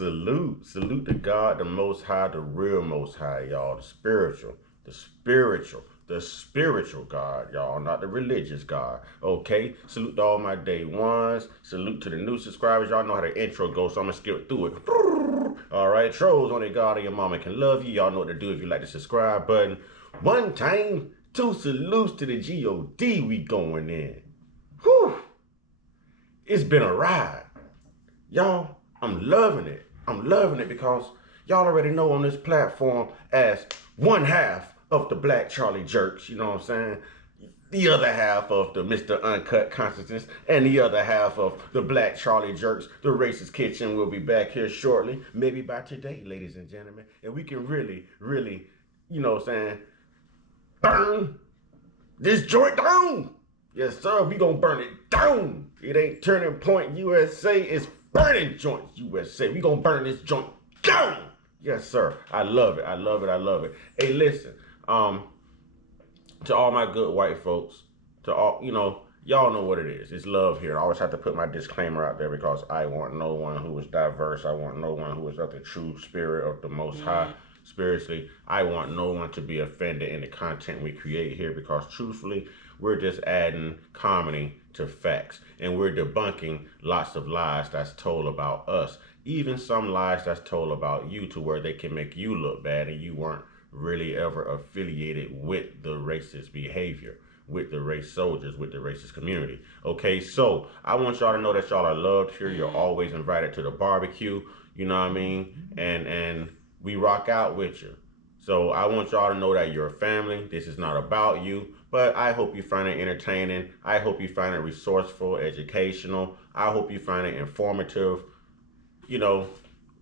Salute to God, the Most High, the real Most High, y'all. The spiritual God, y'all, not the religious God. Okay? Salute to all my day ones. Salute to the new subscribers. Y'all know how the intro goes, so I'm gonna skip through it. All right, trolls, only God and your mama can love you. Y'all know what to do if you like the subscribe button. One time, two salutes to the God. We going in. Whew. It's been a ride. Y'all, I'm loving it. I'm loving it because y'all already know on this platform as one half of the Black Charlie Jerks, you know what I'm saying? The other half of the Mr. Uncut Consciousness and the other half of the Black Charlie Jerks, the Racist Kitchen, will be back here shortly, maybe by today, ladies and gentlemen. And we can really, you know what I'm saying, burn this joint down. Yes, sir, we gonna burn it down. It ain't Turning Point USA, it's Burning Joints USA. We gonna burn this joint down. Yes, sir. I love it. I love it. I love it. Hey, listen. To all my good white folks, to all, you know, y'all know what it is. It's love here. I always have to put my disclaimer out there because I want no one who is diverse. I want no one who is of the true spirit of the Most High. Spiritually, I want no one to be offended in the content we create here because truthfully, we're just adding comedy to facts and we're debunking lots of lies that's told about us, even some lies that's told about you to where they can make you look bad and you weren't really ever affiliated with the racist behavior, with the race soldiers, with the racist community. Okay, so I want y'all to know that y'all are loved here. You're always invited to the barbecue, you know what I mean? And we rock out with you. So I want y'all to know that you're a family. This is not about you, but I hope you find it entertaining. I hope you find it resourceful, educational. I hope you find it informative, you know,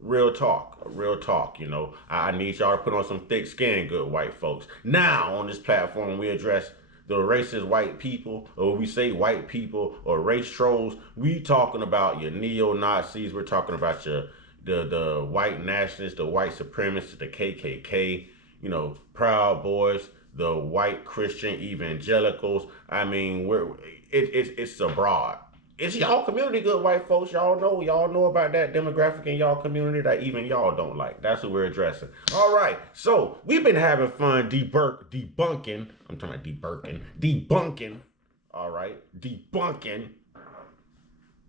real talk, you know. I need y'all to put on some thick skin, good white folks. Now, on this platform, we address the racist white people, or we say white people, or race trolls. We talking about your neo-Nazis. We're talking about your the white nationalists, the white supremacists, the KKK, you know, Proud Boys, the white Christian evangelicals. I mean, it's abroad. It's y'all community, good white folks. Y'all know about that demographic in y'all community that even y'all don't like. That's what we're addressing. All right, so we've been having fun debunking. I'm talking about debunking. All right, debunking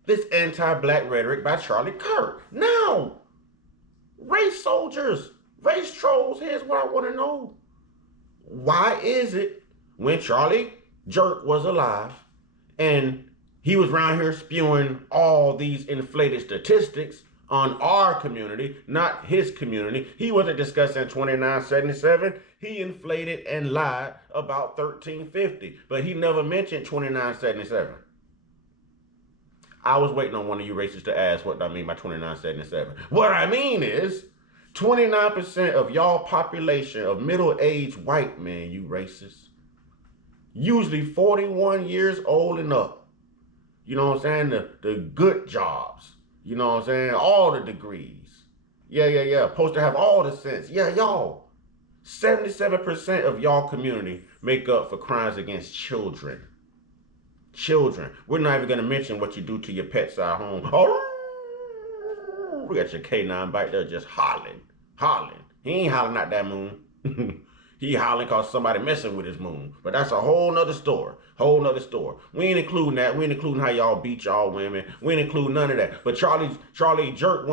this anti-black rhetoric by Charlie Kirk. Now, race soldiers, race trolls, here's what I want to know. Why is it when Charlie Jerk was alive and he was around here spewing all these inflated statistics on our community, not his community? He wasn't discussing 2977. He inflated and lied about 1350, but he never mentioned 2977. I was waiting on one of you racists to ask what I mean by 2977. What I mean is 29% of y'all population of middle-aged white men, you racists, usually 41 years old and up. You know what I'm saying? The good jobs. You know what I'm saying? All the degrees. Yeah. Supposed to have all the sense. Yeah, y'all. 77% of y'all community make up for crimes against children. Children. We're not even going to mention what you do to your pets at home. Oh, we got your K9 back there just hollering. He ain't hollering at that moon. He hollering because somebody messing with his moon. But that's a whole nother story. We ain't including that. We ain't including how y'all beat y'all women. We ain't including none of that. But Charlie Jerk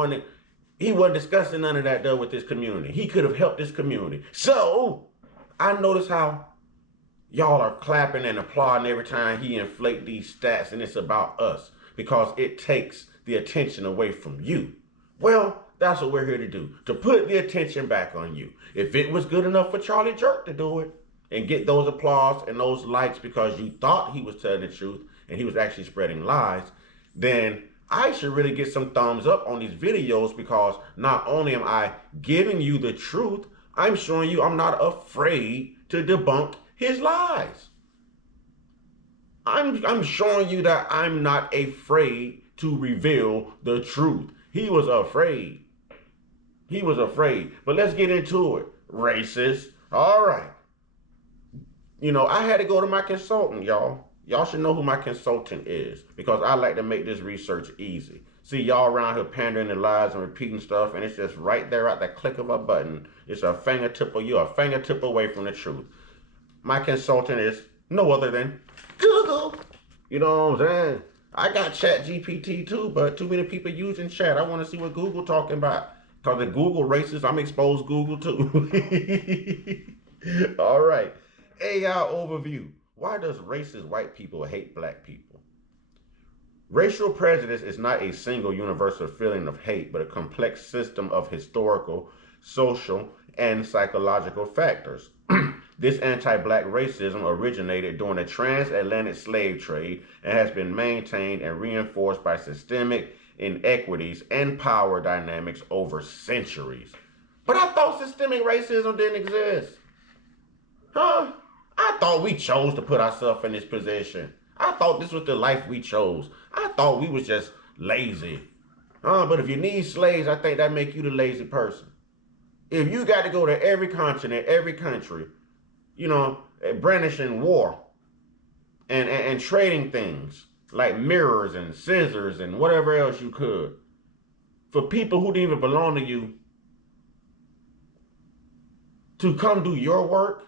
he wasn't discussing none of that though with this community. He could have helped this community. So I notice how y'all are clapping and applauding every time he inflate these stats, and it's about us because it takes the attention away from you. Well, that's what we're here to do, to put the attention back on you. If it was good enough for Charlie Jerk to do it and get those applause and those likes because you thought he was telling the truth and he was actually spreading lies, then I should really get some thumbs up on these videos because not only am I giving you the truth, I'm showing you I'm not afraid to debunk his lies. I'm showing you that I'm not afraid to reveal the truth. He was afraid. But let's get into it. Racist. All right. You know, I had to go to my consultant, y'all. Y'all should know who my consultant is because I like to make this research easy. See y'all around here pandering to lies and repeating stuff, and it's just right there at the click of a button. It's a fingertip, or you're a fingertip away from the truth. My consultant is no other than Google. You know what I'm saying? I got Chat GPT too, but too many people using Chat. I want to see what Google talking about. Because the Google racist, I'm exposed Google too. All right. AI overview. Why does racist white people hate black people? Racial prejudice is not a single universal feeling of hate, but a complex system of historical, social, and psychological factors. This anti-black racism originated during the transatlantic slave trade and has been maintained and reinforced by systemic inequities and power dynamics over centuries. But I thought systemic racism didn't exist. Huh? I thought we chose to put ourselves in this position. I thought this was the life we chose. I thought we was just lazy. But if you need slaves, I think that make you the lazy person. If you got to go to every continent, every country, brandishing war and trading things like mirrors and scissors and whatever else you could for people who didn't even belong to you to come do your work,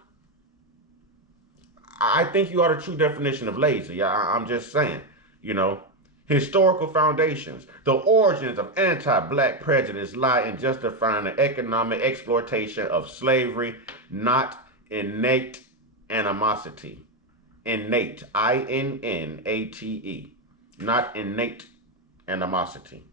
I think you are the true definition of lazy. I'm just saying, historical foundations. The origins of anti-black prejudice lie in justifying the economic exploitation of slavery, not innate animosity. Innate, I-N-N-A-T-E, not innate animosity.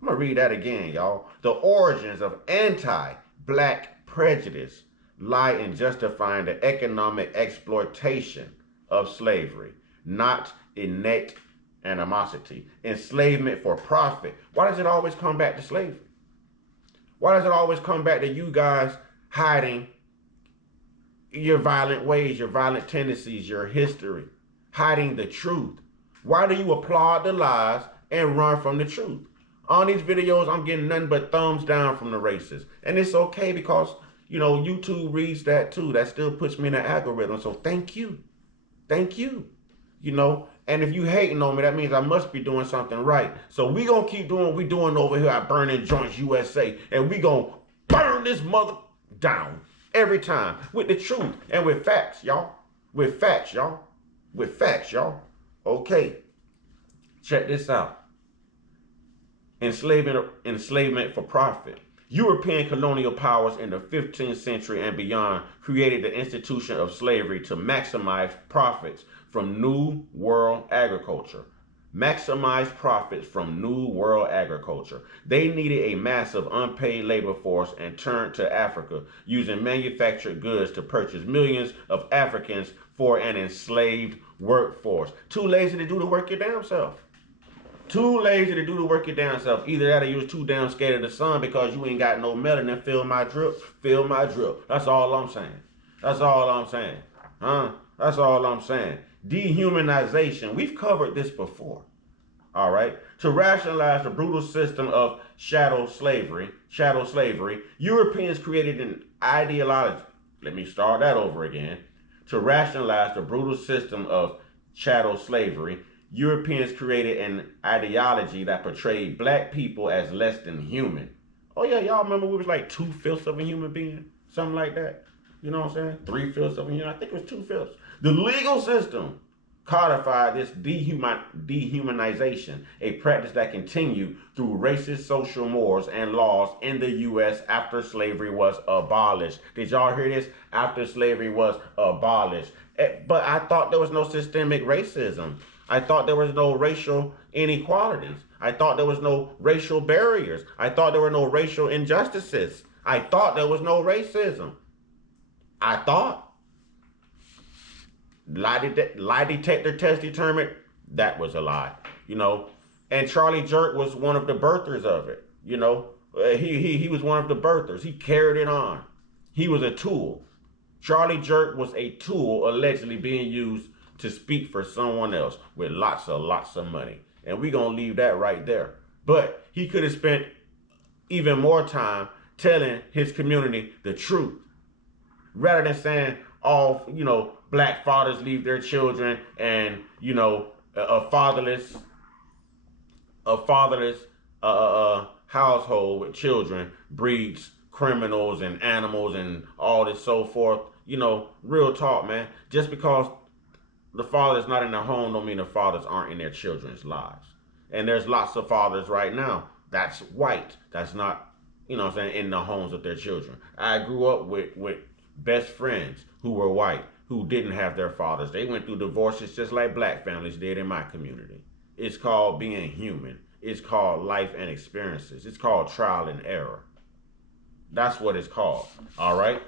I'm going to read that again, y'all. The origins of anti-black prejudice lie in justifying the economic exploitation of slavery, not innate animosity. Enslavement for profit. Why does it always come back to slavery? Why does it always come back to you guys hiding your violent ways, your violent tendencies, your history, hiding the truth? Why do you applaud the lies and run from the truth? On these videos, I'm getting nothing but thumbs down from the racists. And it's okay because, YouTube reads that too. That still puts me in the algorithm. So thank you. Thank you. And if you hating on me, that means I must be doing something right. So we gonna keep doing what we doing over here at Burning Joints USA. And we gonna burn this mother down every time with the truth and with facts, y'all. With facts, y'all. With facts, y'all. Okay. Check this out. Enslavement for profit. European colonial powers in the 15th century and beyond created the institution of slavery to maximize profits from New World agriculture. Maximize profits from New World agriculture. They needed a massive unpaid labor force and turned to Africa, using manufactured goods to purchase millions of Africans for an enslaved workforce. Too lazy to do the work your damn self. Too lazy to do the work your damn self. Either that or you was too damn scared of the sun because you ain't got no melanin. Feel my drip. Feel my drip. That's all I'm saying. That's all I'm saying. That's all I'm saying. Dehumanization. We've covered this before. All right. To rationalize the brutal system of chattel slavery, Europeans created an ideology. Let me start that over again. To rationalize the brutal system of chattel slavery, Europeans created an ideology that portrayed black people as less than human. Oh yeah, y'all remember we was like 2/5 of a human being? Something like that. You know what I'm saying? 3/5 of a human. I think it was 2/5. The legal system codified this dehumanization, a practice that continued through racist social mores and laws in the U.S. after slavery was abolished. Did y'all hear this? After slavery was abolished. But I thought there was no systemic racism. I thought there was no racial inequalities. I thought there was no racial barriers. I thought there were no racial injustices. I thought there was no racism. I thought. Lie detector test determined that was a lie, And Charlie Jerk was one of the birthers of it, He was one of the birthers. He carried it on. He was a tool. Charlie Jerk was a tool allegedly being used to speak for someone else with lots of money. And we're going to leave that right there. But he could have spent even more time telling his community the truth rather than saying, black fathers leave their children and, a fatherless household with children breeds criminals and animals and all this so forth. Real talk, man. Just because the father's not in their home don't mean the fathers aren't in their children's lives. And there's lots of fathers right now that's white. That's not, in the homes of their children. I grew up with best friends who were white, who didn't have their fathers. They went through divorces just like black families did in my community. It's called being human. It's called life and experiences. It's called trial and error. That's what it's called. All right?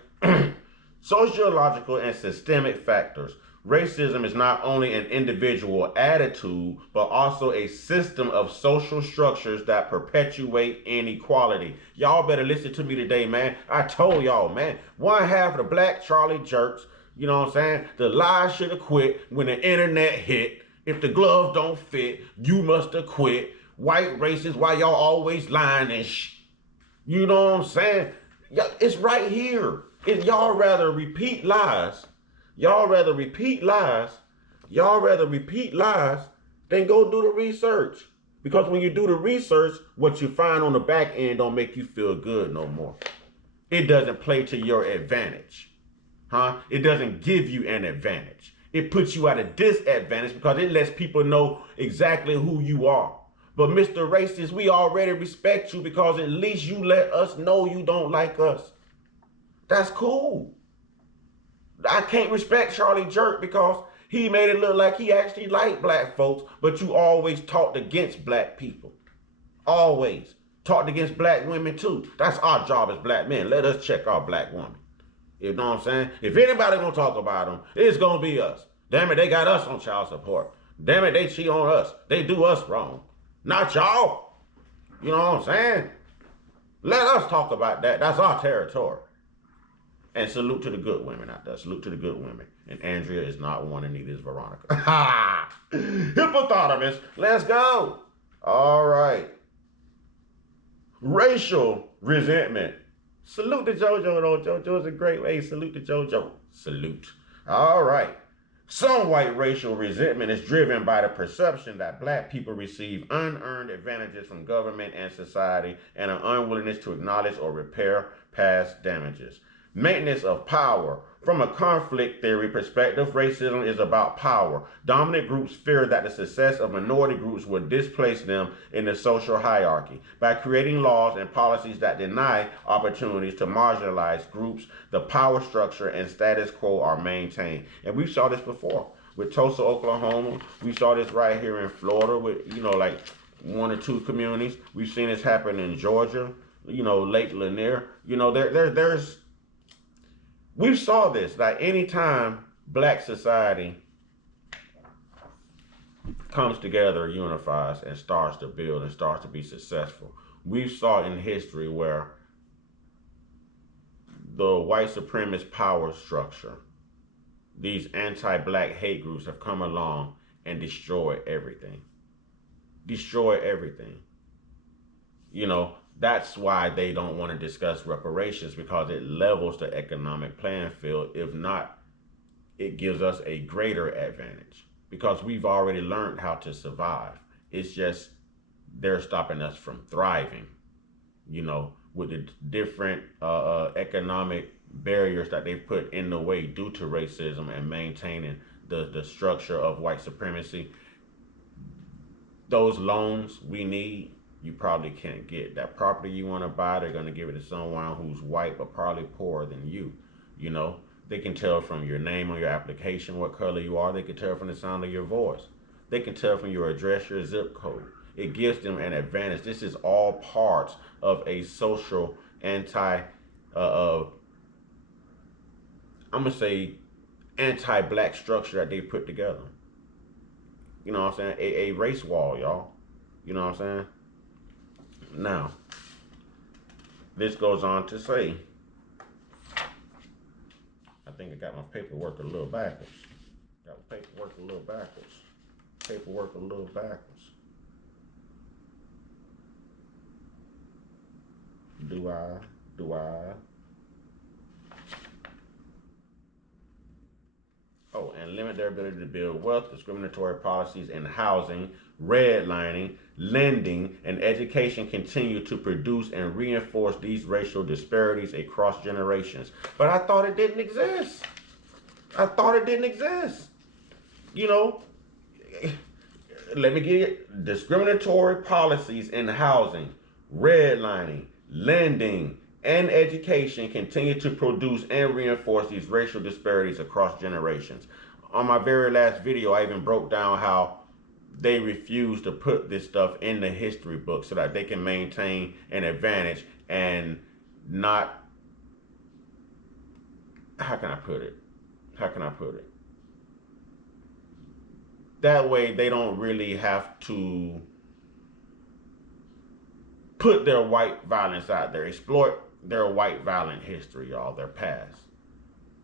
Sociological and systemic factors. Racism is not only an individual attitude, but also a system of social structures that perpetuate inequality. Y'all better listen to me today, man. I told y'all, man. One half of the black Charlie jerks, you know what I'm saying? The lies should have quit when the internet hit. If the glove don't fit, you must have quit. White racists, why y'all always lying and You know what I'm saying? It's right here. If y'all rather repeat lies, y'all rather repeat lies than go do the research. Because when you do the research, what you find on the back end don't make you feel good no more. It doesn't play to your advantage. It doesn't give you an advantage. It puts you at a disadvantage because it lets people know exactly who you are. But Mr. Racist, we already respect you because at least you let us know you don't like us. That's cool. I can't respect Charlie Jerk because he made it look like he actually liked black folks, but you always talked against black people. Always. Talked against black women too. That's our job as black men. Let us check our black woman. You know what I'm saying? If anybody gonna talk about them, it's gonna be us. Damn it, they got us on child support. Damn it, they cheat on us. They do us wrong. Not y'all. You know what I'm saying? Let us talk about that. That's our territory. And salute to the good women out there. Salute to the good women. And Andrea is not one and neither is Veronica. Ha! Hippopotamus. Let's go. All right. Racial resentment. Salute to JoJo, though. JoJo's a great way. Salute to JoJo. Salute. All right. Some white racial resentment is driven by the perception that black people receive unearned advantages from government and society and an unwillingness to acknowledge or repair past damages. Maintenance of power. From a conflict theory perspective, racism is about power. Dominant groups fear that the success of minority groups will displace them in the social hierarchy. By creating laws and policies that deny opportunities to marginalized groups, the power structure and status quo are maintained. And we saw this before with Tulsa, Oklahoma. We saw this right here in Florida with, like one or two communities. We've seen this happen in Georgia, Lake Lanier. There's we saw this, like anytime black society comes together, unifies, and starts to build and starts to be successful. We saw in history where the white supremacist power structure, these anti-black hate groups have come along and destroyed everything. Destroyed everything. That's why they don't want to discuss reparations, because it levels the economic playing field. If not, it gives us a greater advantage because we've already learned how to survive. It's just they're stopping us from thriving, with the different economic barriers that they've put in the way due to racism and maintaining the structure of white supremacy. Those loans we need, you probably can't get. That property you want to buy, they're going to give it to someone who's white but probably poorer than you. They can tell from your name on your application what color you are. They can tell from the sound of your voice. They can tell from your address, your zip code. It gives them an advantage. This is all parts of a social I'm going to say anti-black structure that they put together. You know what I'm saying? A race wall, y'all. You know what I'm saying? Now, this goes on to say, I think I got my paperwork a little backwards. Paperwork a little backwards. Do I? Oh, and limit their ability to build wealth. Discriminatory policies in housing, redlining, lending, and education continue to produce and reinforce these racial disparities across generations. But I thought it didn't exist. I thought it didn't exist. You know, let me give you discriminatory policies in housing, redlining, lending, and education continue to produce and reinforce these racial disparities across generations. On my very last video, I even broke down how they refuse to put this stuff in the history book so that they can maintain an advantage and not, how can I put it? That way they don't really have to put their white violence out there, exploit their white violent history, y'all, their past.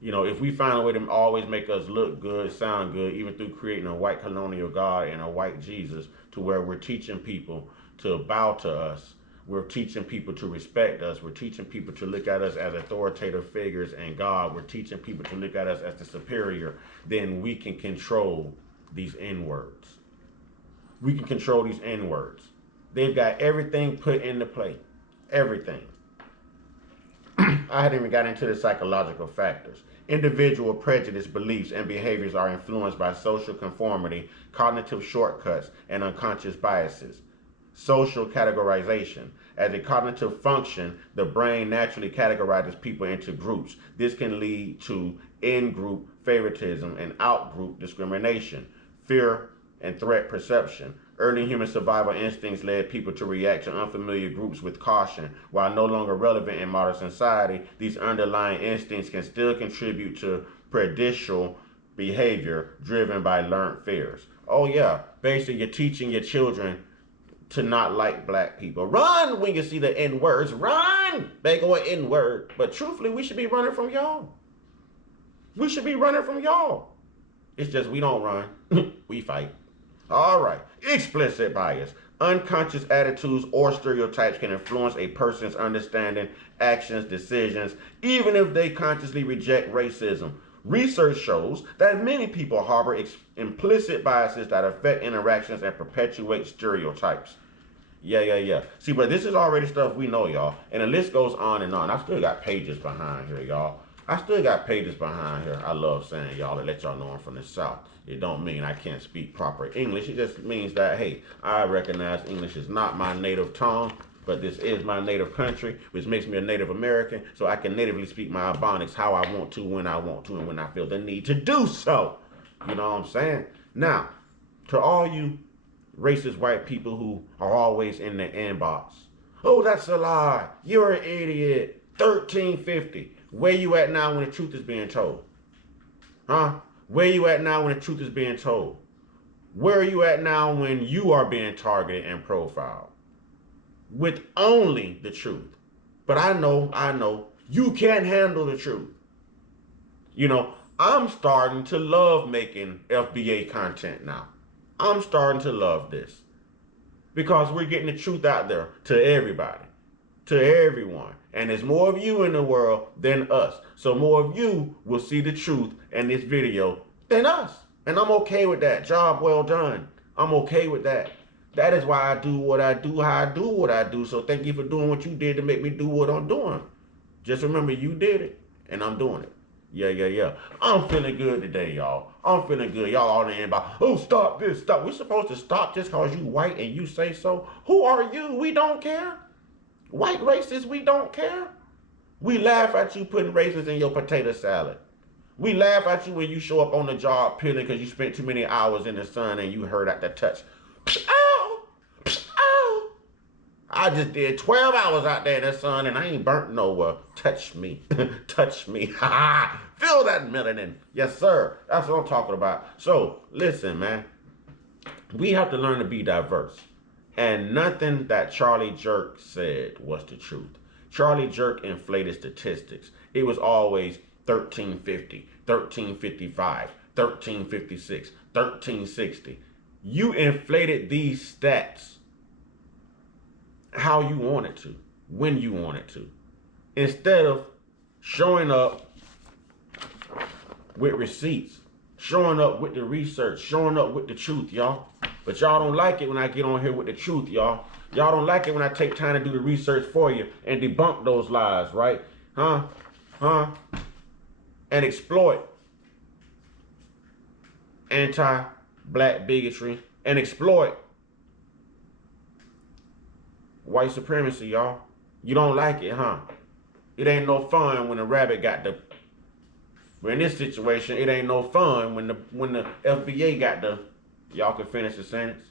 You know, if we find a way to always make us look good, sound good, even through creating a white colonial God and a white Jesus, to where we're teaching people to bow to us, we're teaching people to respect us, we're teaching people to look at us as authoritative figures and God, we're teaching people to look at us as the superior, then we can control these N-words. We can control these N-words. They've got everything put into play. Everything. I hadn't even got into the psychological factors. Individual prejudice, beliefs, and behaviors are influenced by social conformity, cognitive shortcuts, and unconscious biases. Social categorization. As a cognitive function, the brain naturally categorizes people into groups. This can lead to in-group favoritism and out-group discrimination. Fear and threat perception. Early human survival instincts led people to react to unfamiliar groups with caution. While no longer relevant in modern society, these underlying instincts can still contribute to prejudicial behavior driven by learned fears. Oh yeah, basically you're teaching your children to not like black people. Run when you see the N-words. Run! They go an N-word. But truthfully, we should be running from y'all. We should be running from y'all. It's just we don't run. We fight. All right. Explicit bias. Unconscious attitudes or stereotypes can influence a person's understanding, actions, decisions, even if they consciously reject racism. Research shows that many people harbor implicit biases that affect interactions and perpetuate stereotypes. Yeah. See, but this is already stuff we know, y'all. And the list goes on and on. I still got pages behind here, y'all. I love saying y'all to let y'all know I'm from the South. It don't mean I can't speak proper English. It just means that, hey, I recognize English is not my native tongue, but this is my native country, which makes me a Native American, so I can natively speak my Ebonics how I want to, when I want to, and when I feel the need to do so. You know what I'm saying? Now, to all you racist white people who are always in the inbox, oh, that's a lie. You're an idiot. 1350. Where you at now when the truth is being told? Huh? Where you at now when the truth is being told? Where are you at now when you are being targeted and profiled? With only the truth. But I know, you can't handle the truth. You know, I'm starting to love making FBA content now. I'm starting to love this. Because we're getting the truth out there to everybody. To everyone. And there's more of you in the world than us. So more of you will see the truth in this video than us. And I'm okay with that. Job well done. I'm okay with that. That is why I do what I do, how I do what I do. So thank you for doing what you did to make me do what I'm doing. Just remember, you did it, and I'm doing it. Yeah. I'm feeling good today, y'all. I'm feeling good. Y'all all in about, oh, stop this, stop. We're supposed to stop just because you white and you say so? Who are you? We don't care. White racists, we don't care. We laugh at you putting raisins in your potato salad. We laugh at you when you show up on the job peeling because you spent too many hours in the sun and you hurt at the touch. Ow! Ow! I just did 12 hours out there in the sun and I ain't burnt nowhere. Touch me. Touch me. Feel that melanin. Yes, sir. That's what I'm talking about. So, listen, man. We have to learn to be diverse. And nothing that Charlie Jerk said was the truth. Charlie Jerk inflated statistics. It was always 1350, 1355, 1356, 1360. You inflated these stats how you wanted to, when you wanted to, instead of showing up with receipts showing up with the research, showing up with the truth, y'all. But y'all don't like it when I get on here with the truth, y'all. Y'all don't like it when I take time to do the research for you and debunk those lies, right? Huh? And exploit anti-black bigotry and exploit white supremacy, y'all. You don't like it, huh? It ain't no fun when a rabbit got the... But in this situation, it ain't no fun when the FBA got the... Y'all can finish the sentence.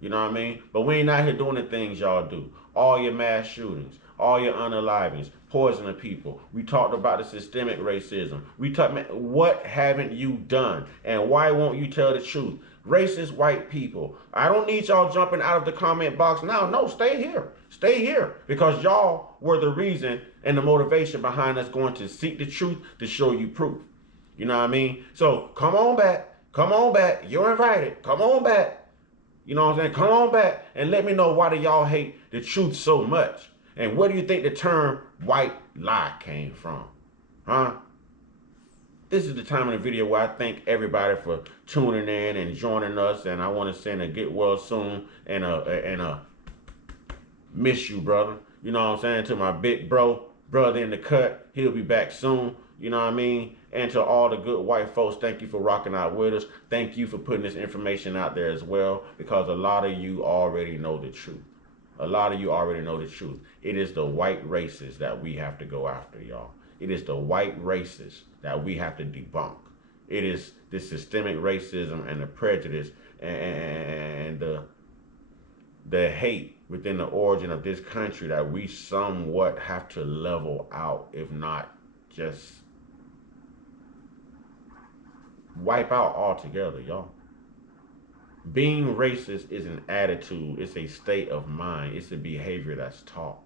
You know what I mean? But we ain't out here doing the things y'all do. All your mass shootings, all your unalivings, poisoning people. We talked about the systemic racism. We talked, what haven't you done? And why won't you tell the truth? Racist white people. I don't need y'all jumping out of the comment box now. No, stay here. Stay here. Because y'all were the reason and the motivation behind us going to seek the truth to show you proof. You know what I mean? So come on back. Come on back. You're invited. Come on back. You know what I'm saying? Come on back and let me know, why do y'all hate the truth so much? And where do you think the term white lie came from? Huh? This is the time in the video where I thank everybody for tuning in and joining us. And I want to send a get well soon and a miss you, brother. You know what I'm saying? To my big brother in the cut. He'll be back soon. You know what I mean? And to all the good white folks, thank you for rocking out with us. Thank you for putting this information out there as well, because a lot of you already know the truth. A lot of you already know the truth. It is the white racists that we have to go after, y'all. It is the white racists that we have to debunk. It is the systemic racism and the prejudice and the hate within the origin of this country that we somewhat have to level out, if not just wipe out altogether, y'all. Being racist is an attitude. It's a state of mind. It's a behavior that's taught.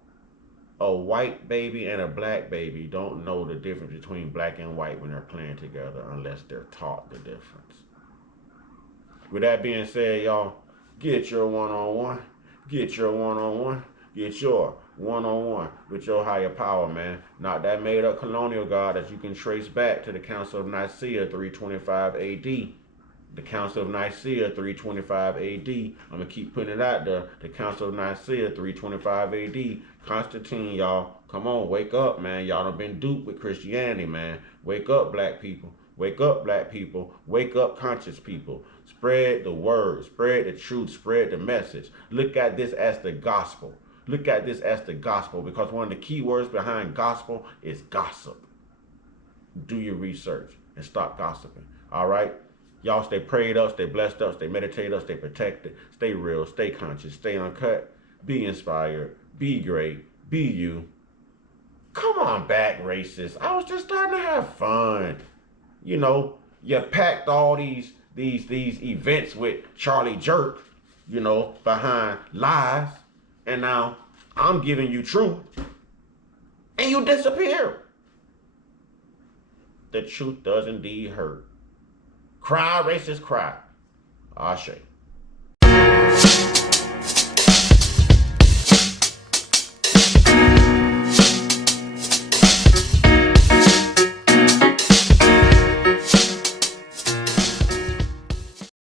A white baby and a black baby don't know the difference between black and white when they're playing together unless they're taught the difference. With that being said, y'all, get your one-on-one. Get your one-on-one. Get your one-on-one with your higher power, man. Not that made-up colonial god that you can trace back to the Council of Nicaea 325 AD. The Council of Nicaea 325 AD. I'm going to keep putting it out there. The Council of Nicaea 325 AD. Constantine, y'all. Come on, wake up, man. Y'all done been duped with Christianity, man. Wake up, black people. Wake up, black people. Wake up, conscious people. Spread the word. Spread the truth. Spread the message. Look at this as the gospel. Look at this as the gospel, because one of the key words behind gospel is gossip. Do your research and stop gossiping. All right? Y'all stay prayed up, stay blessed up, stay meditated up, stay protected, stay real, stay conscious, stay uncut, be inspired, be great, be you. Come on back, racists. I was just starting to have fun. You know, you packed all these events with Charlie Jerk, you know, behind lies. And now I'm giving you truth, and you disappear. The truth does indeed hurt. Cry, racist, cry. Ashe.